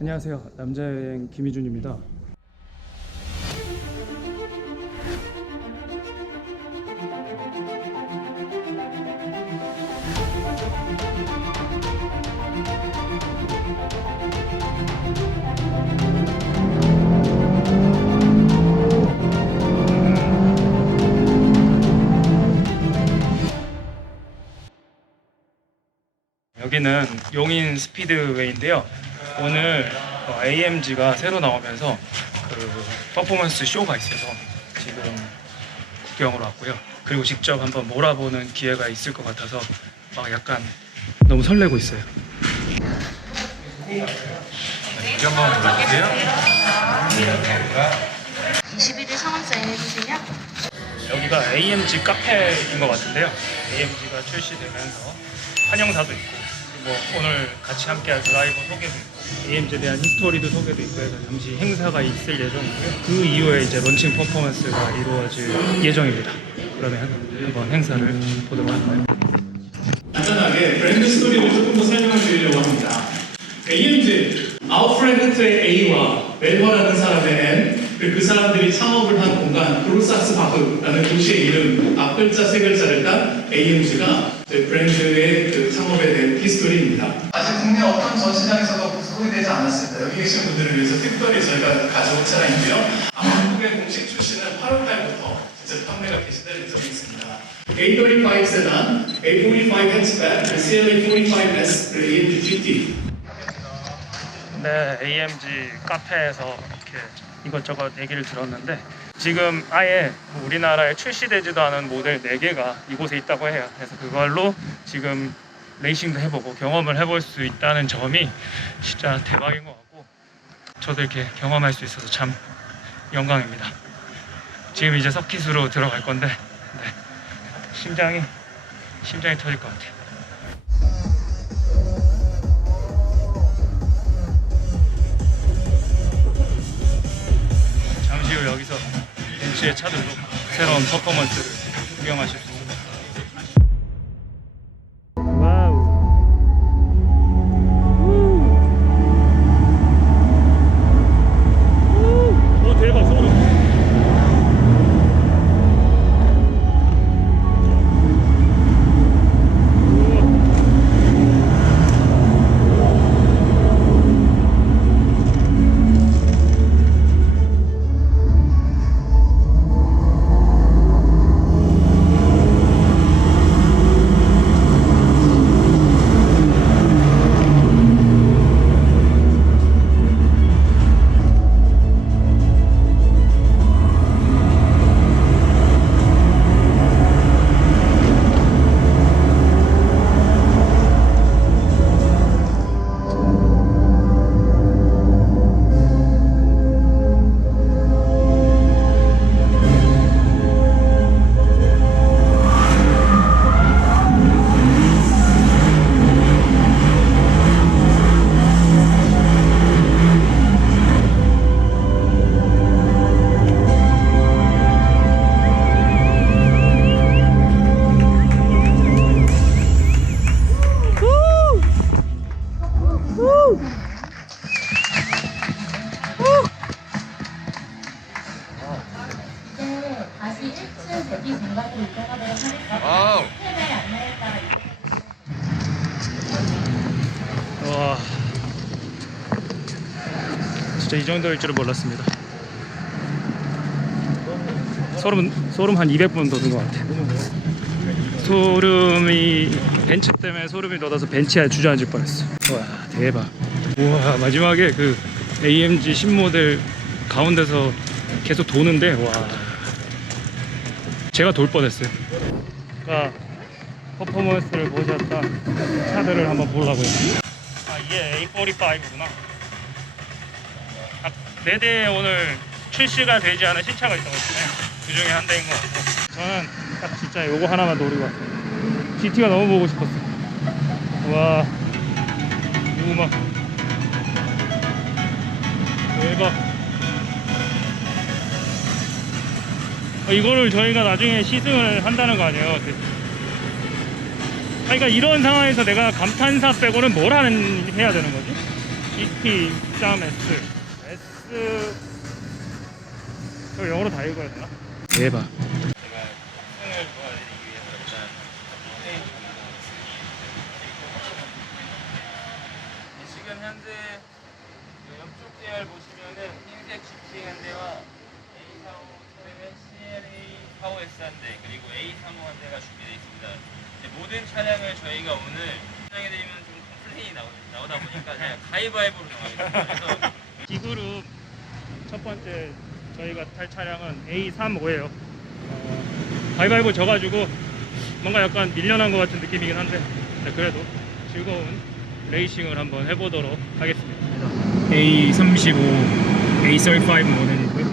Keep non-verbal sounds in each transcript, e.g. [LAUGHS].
안녕하세요. 남자여행 김희준입니다. 여기는 용인 스피드웨이인데요. 오늘 어, AMG가 새로 나오면서 그 퍼포먼스 쇼가 있어서 지금 구경으로 왔고요. 그리고 직접 한번 몰아보는 기회가 있을 것 같아서 막 약간 너무 설레고 있어요. 여기 한번 불러주세요. 21일 성함 사인해주세요. 여기가 AMG 카페인 것 같은데요. AMG가 출시되면서 환영사도 있고 뭐 오늘 같이 함께할 드라이버 소개도 있고 AMG에 대한 히스토리도 소개도 있고 해서 잠시 행사가 있을 예정이고요. 그 이후에 이제 런칭 퍼포먼스가 이루어질 예정입니다. 그러면 한번 행사를 보도록 할까요? 간단하게 브랜드 스토리를 조금 더 설명을 드리려고 합니다. AMG, 아웃프랭크트의 A와 멜버라는 사람의 그리고 그 사람들이 창업을 한 공간 브루사스 바흐라는 도시의 이름 앞 글자 세 글자를 딴 AMG가 저희 브랜드의 그 창업에 대한 히스토리입니다. 아직 국내 어떤 전 시장에서도 소개되지 않았습니다. 여기 계신 분들을 위해서 특별히 저희가 가져온 차량이고요. 아마 한국의 공식 출시는 8월 달부터 진짜 판매가 개시될 예정이 있습니다. A35 세단, A45 hatchback, CLA45S, 그리고 AMG GT. 네, AMG 카페에서 이렇게 이것저것 얘기를 들었는데 지금 아예 뭐 우리나라에 출시되지도 않은 모델 4개가 이곳에 있다고 해요. 그래서 그걸로 지금 레이싱도 해보고 경험을 해볼 수 있다는 점이 진짜 대박인 것 같고 저도 이렇게 경험할 수 있어서 참 영광입니다. 지금 이제 서킷으로 들어갈 건데 네, 심장이 심장이 터질 것 같아요. 잠시 후 여기서 벤츠의 차들로 새로운 퍼포먼스를 구경하실 수. 정도일 줄은 몰랐습니다. 소름 소름 한 200번 돋은 것 같아 소름이 벤츠 때문에 소름이 돋아서 벤치에 주저앉을 뻔했어. 와 대박. 우와 마지막에 그 AMG 신모델 가운데서 계속 도는데 와. 제가 돌 뻔했어요. 그러니까 퍼포먼스를 보셨던 차들을 한번 보려고요. 아 이게 A45구나. 아, 네대 오늘 출시가 되지 않은 신차가 했잖아요. 그 중에 한 대인 것 같고 저는 딱 진짜 요거 하나만 노리고 왔어요. GT가 너무 보고 싶었어. 와, 이 음악 대박. 아, 이거를 저희가 나중에 시승을 한다는 거 아니에요? 그러니까 이런 상황에서 내가 감탄사 빼고는 뭘 하는 해야 되는 거지? 63S S 저 영어로 다 읽어야 되나? 대박 제가 탑승을 도와드리기 위해서 일단 홈페이지 공고 지금 현재 그 옆쪽 대열 보시면은 흰색 GT 한 대와 A45 차량의 CLA 45S 한 대, 그리고 A35 한 대가 준비되어 있습니다. 이제 모든 차량을 저희가 오늘 설명해 드리면 좀 컴플레인이 나오, 나오다 보니까 그냥 가위바위보로 정하겠습니다. 그래서 D그룹 첫 번째 저희가 탈 차량은 A35예요. 어, 가위바위보 져가지고 뭔가 약간 밀려난 것 같은 느낌이긴 한데 네, 그래도 즐거운 레이싱을 한번 해보도록 하겠습니다. A35, A35 모델이고요.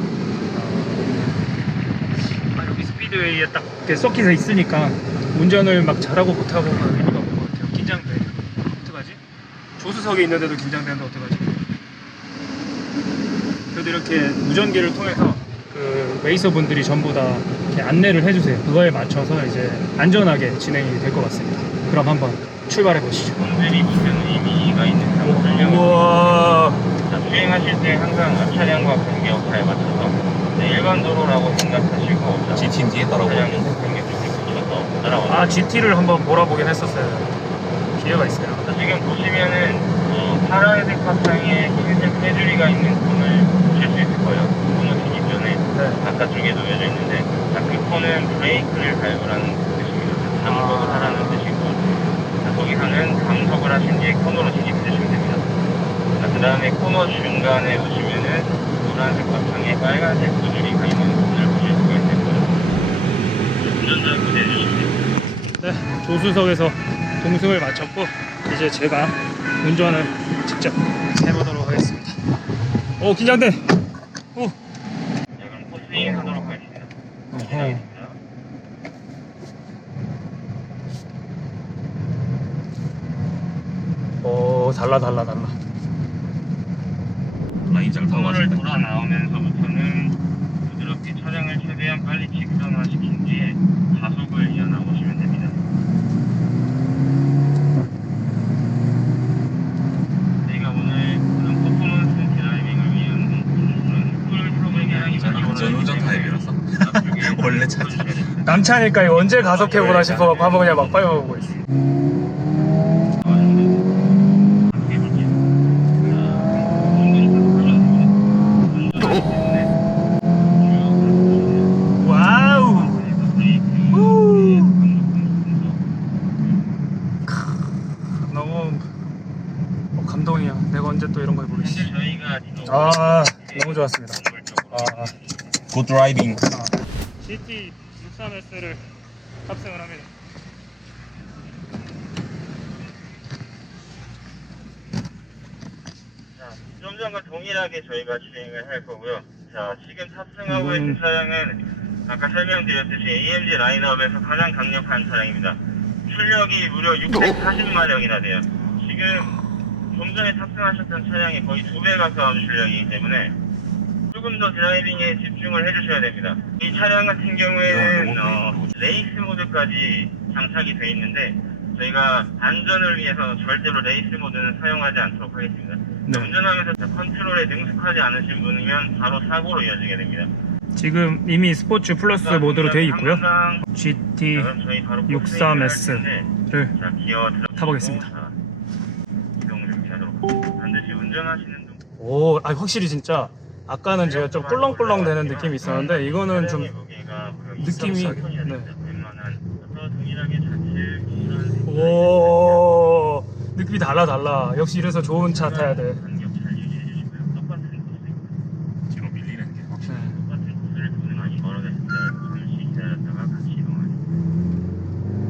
아, 여기 스피드웨이에 딱 이렇게 서킷에 있으니까 운전을 막 잘하고 못하고 막 의미가 없는 것 같아요. 긴장돼. 어떡하지? 조수석에 있는데도 긴장되는데 어떡하지? 그래도 이렇게 무전기를 통해서 그 레이서 분들이 전부 다 이렇게 안내를 해주세요. 그거에 맞춰서 이제 안전하게 진행이 될 것 같습니다. 그럼 한번 출발해 보시죠. 모델이 보시면 의미가 있는 상품을 우와. 자, 주행하실 때 항상 앞 차량과 간격 역할에 맞춰서 네, 일반 도로라고 생각하시고 자, GT 뒤에 따라오고 차량 간격 쪽을 붙여서 따라와. 아 GT를 한번 몰아보긴 했었어요. 기회가 있어요. 자, 지금 보시면은 이 파란색 바탕에 흰색 테두리가 있는 수 있을 거예요. 진입 전에 네. 바깥쪽에 놓여져 있는데 자, 그 콘은 브레이크를 밟으라는 뜻입니다. 감속을 하라는 뜻이고 자, 거기서는 감속을 하신 뒤에 코너로 진입해 주시면 됩니다. 그 다음에 코너 중간에 보시면은 노란색 바탕에 빨간색 구줄이 가 있는 콘을 보실 수가 있을 거예요. 운전자 구대해 주시면 됩니다. 네, 조수석에서 동승을 마쳤고 이제 제가 운전을 직접 해보도록 하겠습니다. 오 긴장돼. 오. 자, 그럼 포스팅 하도록 하겠습니다. 어허. 오 달라 달라 달라. 라인 잘 타고 코너를 가신다. 돌아 나오면서부터는 부드럽게 차량을 최대한 빨리 직선화시킨 뒤에 가속을 이어나오시면 됩니다. 저희가 오늘 그런 퍼포먼스 드라이빙을 위한 그런 풀 프로그램이 저는 안전운전 타입이라서 원래 차 남차니까 이거 언제 가속해보나 싶어갖고 한번 그냥 막 빨려보고 있어. 와우. 너무 어, 감동이야. 내가 언제 또 이런 거 해보겠어. 현재 저희가 아 너무 좋았습니다. 아. 굿 드라이빙. GT 63S를 탑승을 합니다. 자, 좀 전과 동일하게 저희가 진행을 할 거고요. 자, 지금 탑승하고 있는 이거는- 차량은 아까 설명드렸듯이 AMG 라인업에서 가장 강력한 차량입니다. 출력이 무려 640마력이나 돼요. 지금 좀 전에 탑승하셨던 차량이 거의 두 배 가까운 출력이기 때문에 조금 더 드라이빙에 집중을 해주셔야 됩니다. 이 차량 같은 경우에는 어, 레이스 모드까지 장착이 되어 있는데 저희가 안전을 위해서 절대로 레이스 모드는 사용하지 않도록 하겠습니다. 네. 운전하면서 컨트롤에 능숙하지 않으신 분이면 바로 사고로 이어지게 됩니다. 지금 이미 스포츠 플러스 모드로 되어 있고요. 항상 GT 그럼 저희 바로 63S 를 자 기어 들어 타보겠습니다. 자, 이동 준비하도록 반드시 운전하시는 분 오, 아 확실히 진짜 아까는 제가 좀 꿀렁꿀렁 되는 느낌이 있었는데 이거는 좀그 느낌이- 2.4톤이나 네. 오 느낌이 달라 달라. 역시 이래서 좋은 차 타야 돼. 간격 잘 유지해 주시고요. 똑같은 코스 뒤로 밀리는 게 확실히. 똑같은 코스를 도는 많이 멀어졌습니다. 잠시 기다렸다가 같이 이동하겠습니다.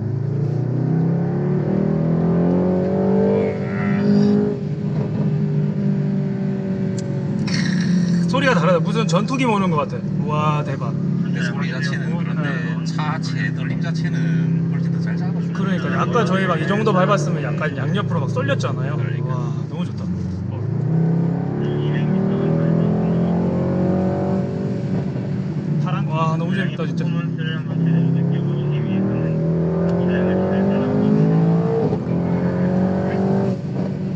소리가 다르다. 무슨 전투기 모는 것 같아. 와 대박. 근데 소리 자체는 그런데 차 제떨림 자체는 훨씬 더잘 잡아주는. 그러니까 아까 저희 막 이 정도 밟았으면 약간 양옆으로 막 쏠렸잖아요. 그러니까. 와 너무 좋다. 200m만 파란 와 너무 재밌다 진짜. 퍼포먼스를 한번 제대로 느껴보시기 위해서는 차량을 잘 따라오고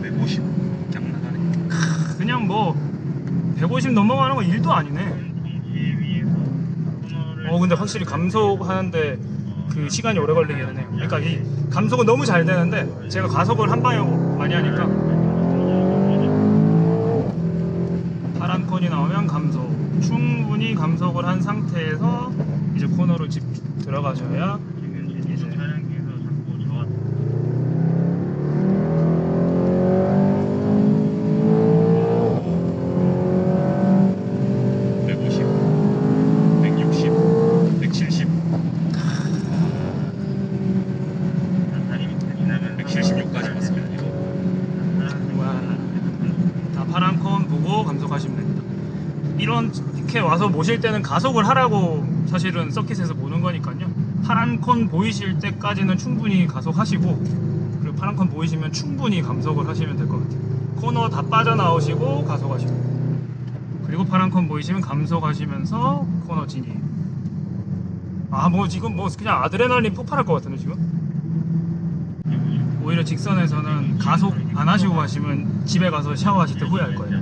150 그냥 나가네. 150 넘어가는 건 일도 아니네. 어 근데 확실히 감속하는데 그 시간이 오래 걸리게 되네요. 그러니까 이 감속은 너무 잘 되는데 제가 가속을 한 방에 많이 하니까 파란 콘이 나오면 감속. 충분히 감속을 한 상태에서 이제 코너로 집 들어가셔야 지금 제주도 차량께서 자꾸 저와 150, 160, 170, 다리 밑에 지나면 176까지 봤습니다. 이거. 와, 다 파란 콘 보고 감속하시면 됩니다. 이런 모실 때는 가속을 하라고 사실은 서킷에서 보는 거니까요. 파란 콘 보이실 때까지는 충분히 가속하시고 그리고 파란 콘 보이시면 충분히 감속을 하시면 될 것 같아요. 코너 다 빠져나오시고 가속하시고 그리고 파란 콘 보이시면 감속하시면서 코너 진입. 아 뭐 지금 뭐 그냥 아드레날린 폭발할 것 같은데 지금? 오히려 직선에서는 가속 안 하시고 가시면 집에 가서 샤워하실 때 후회할 거예요.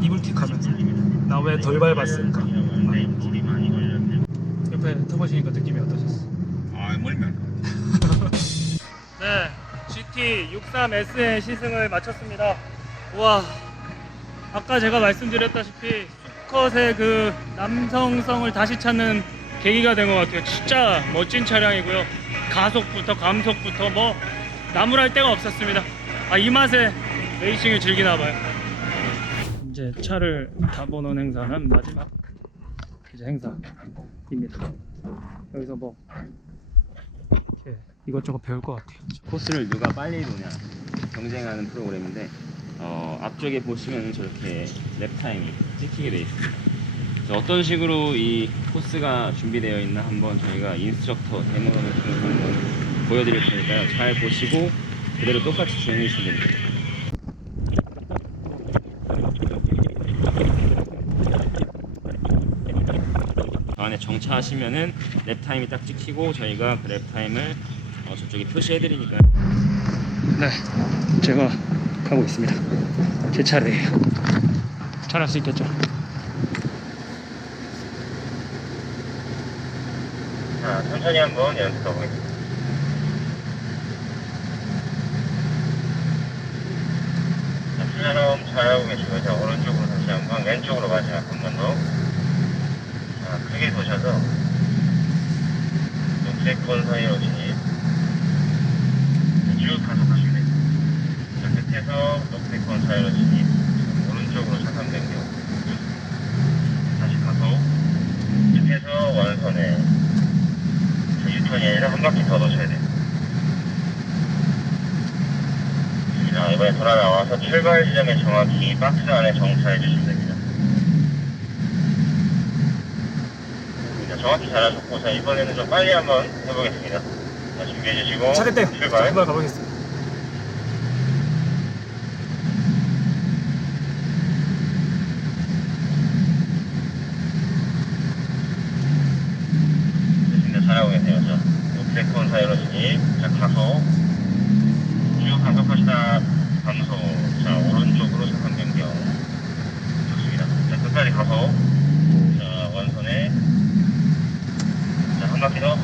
이불킥 하면서 나 왜 덜 밟았을까? 물이 많이 걸렸는데 옆에 타보시니까 느낌이 어떠셨어요? 아, 멀면. [LAUGHS] 네, GT 63S의 시승을 마쳤습니다. 와, 아까 제가 말씀드렸다시피 수컷의 그 남성성을 다시 찾는 계기가 된 것 같아요. 진짜 멋진 차량이고요. 가속부터 감속부터 뭐 나무랄 데가 없었습니다. 아, 이 맛에 레이싱을 즐기나 봐요. 이제 차를 타보는 행사는 마지막 이제 행사입니다. 여기서 뭐 이렇게 이것저것 배울 것 같아요. 코스를 누가 빨리 도냐 경쟁하는 프로그램인데 어, 앞쪽에 보시면 저렇게 랩 타임이 찍히게 되어 있습니다. 어떤 식으로 이 코스가 준비되어 있나 한번 저희가 인스트럭터 데모를 통해서 한번 보여드릴 테니까요. 잘 보시고 그대로 똑같이 진행해 주시면 됩니다. 저 안에 정차하시면은 랩 타임이 딱 찍히고 저희가 그랩 타임을 어, 저쪽에 표시해 드리니까 네, 제가 가고 있습니다. 제 차례예요. 잘할 수 있겠죠? 자 천천히 한번 연습해 보겠습니다 잘하고 계시고요 자 오른쪽으로 다시 한번 왼쪽으로 마지막 한 번더 자 크게 도셔서 녹색 건 사이로 진입 쭉 가속하시면 됩니다. 자 끝에서 녹색 건 사이로 진입 오른쪽으로 차선 변경 다시 가속 끝에서 완선에 자, 유턴이 아니라 한 바퀴 더 도셔야 돼요. 자 이번에 돌아 나와서 출발 지점에 정확히 박스 안에 정차해 주시면 됩니다 자, 정확히 잘하셨고 자 이번에는 좀 빨리 한번 해보겠습니다 자 준비해 주시고 차례대요. 출발 출발 가보겠습니다. 좋습니다. 잘하고 계세요. 자, 콘 사이로 진입. 자, 가속. 쭉 가속하시다. 감소. 자, 오른쪽으로 잠깐 변경. 좋습니다. 자, 끝까지 가속. 자, 원선에. 더.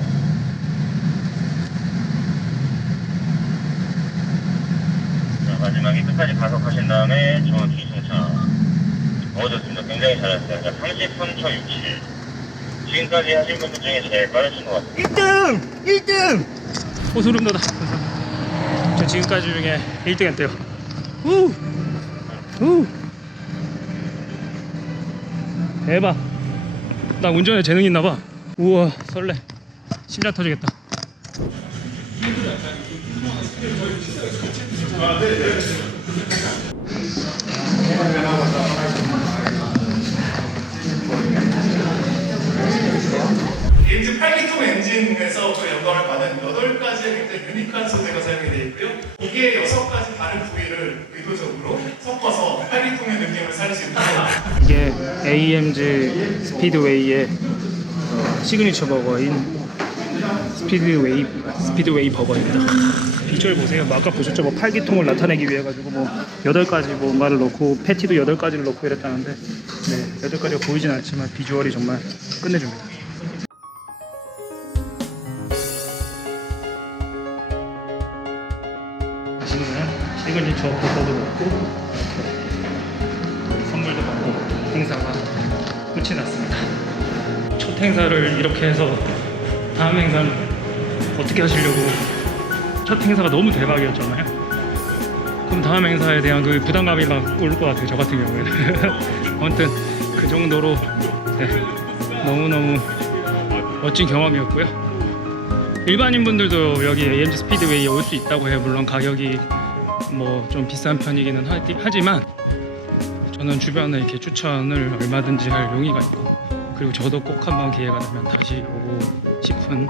자, 마지막에 끝까지 가속하신 다음에 정확히 정차. 어, 좋습니다. 굉장히 잘하셨어요. 자, 33초 67. 지금까지 하신 분들 중에 제일 빠르신 것 같아요. 1등! 1등! 오 소름 돋아. 저 지금까지 중에 1등 했대요. 우! 우! 대박. 나 운전에 재능 있나 봐. 우와 설레. 심장 터지겠다. AMG 8기통 엔진에서 그 영광을 받은 8가지의 굉장히 유니크한 소재가 사용이 되어 있고요. 이게 6가지 다른 부위를 의도적으로 섞어서 8기통의 느낌을 살릴 수 있도록 이게 AMG 스피드웨이의 어, 시그니처 버거인 스피드웨이 스피드웨이 버거입니다. 비주얼 보세요. 뭐 아까 보셨죠? 뭐 팔기통을 나타내기 위해 가지고 뭐 여덟 가지 뭔가를 넣고 패티도 여덟 가지를 넣고 이랬다는데 네 여덟 가지가 보이진 않지만 비주얼이 정말 끝내줍니다. 시그니처 버거도 먹고 선물도 받고 행사가 끝이 났습니다. 첫 행사를 이렇게 해서 다음 행사는 어떻게 하시려고 첫 행사가 너무 대박이었잖아요. 그럼 다음 행사에 대한 그 부담감이 막 올 것 같아요. 저 같은 경우에는. [LAUGHS] 아무튼 그 정도로 네, 너무너무 멋진 경험이었고요. 일반인 분들도 여기 AMG 스피드웨이에 올 수 있다고 해요. 물론 가격이 뭐 좀 비싼 편이기는 하지- 하지만 저는 주변에 이렇게 추천을 얼마든지 할 용의가 있고 그리고 저도 꼭 한번 기회가 되면 다시 오고 싶은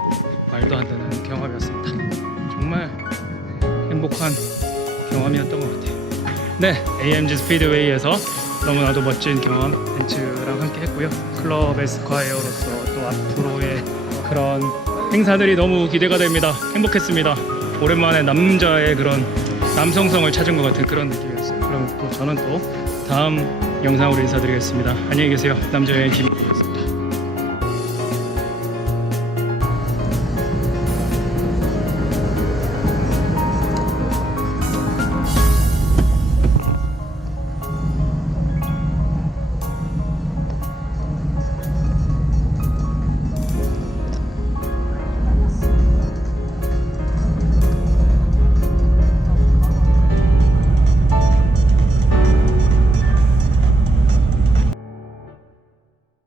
말도 안 되는 경험이었습니다. 정말 행복한 경험이었던 것 같아요. 네, AMG 스피드웨이에서 너무나도 멋진 경험 벤츠랑 함께 했고요. 클럽 에스콰이어로서 또 앞으로의 그런 행사들이 너무 기대가 됩니다. 행복했습니다. 오랜만에 남자의 그런 남성성을 찾은 것 같은 그런 느낌이었어요. 그럼 또 저는 또 다음 영상으로 인사드리겠습니다. 안녕히 계세요. 남자여행 김이었습니다.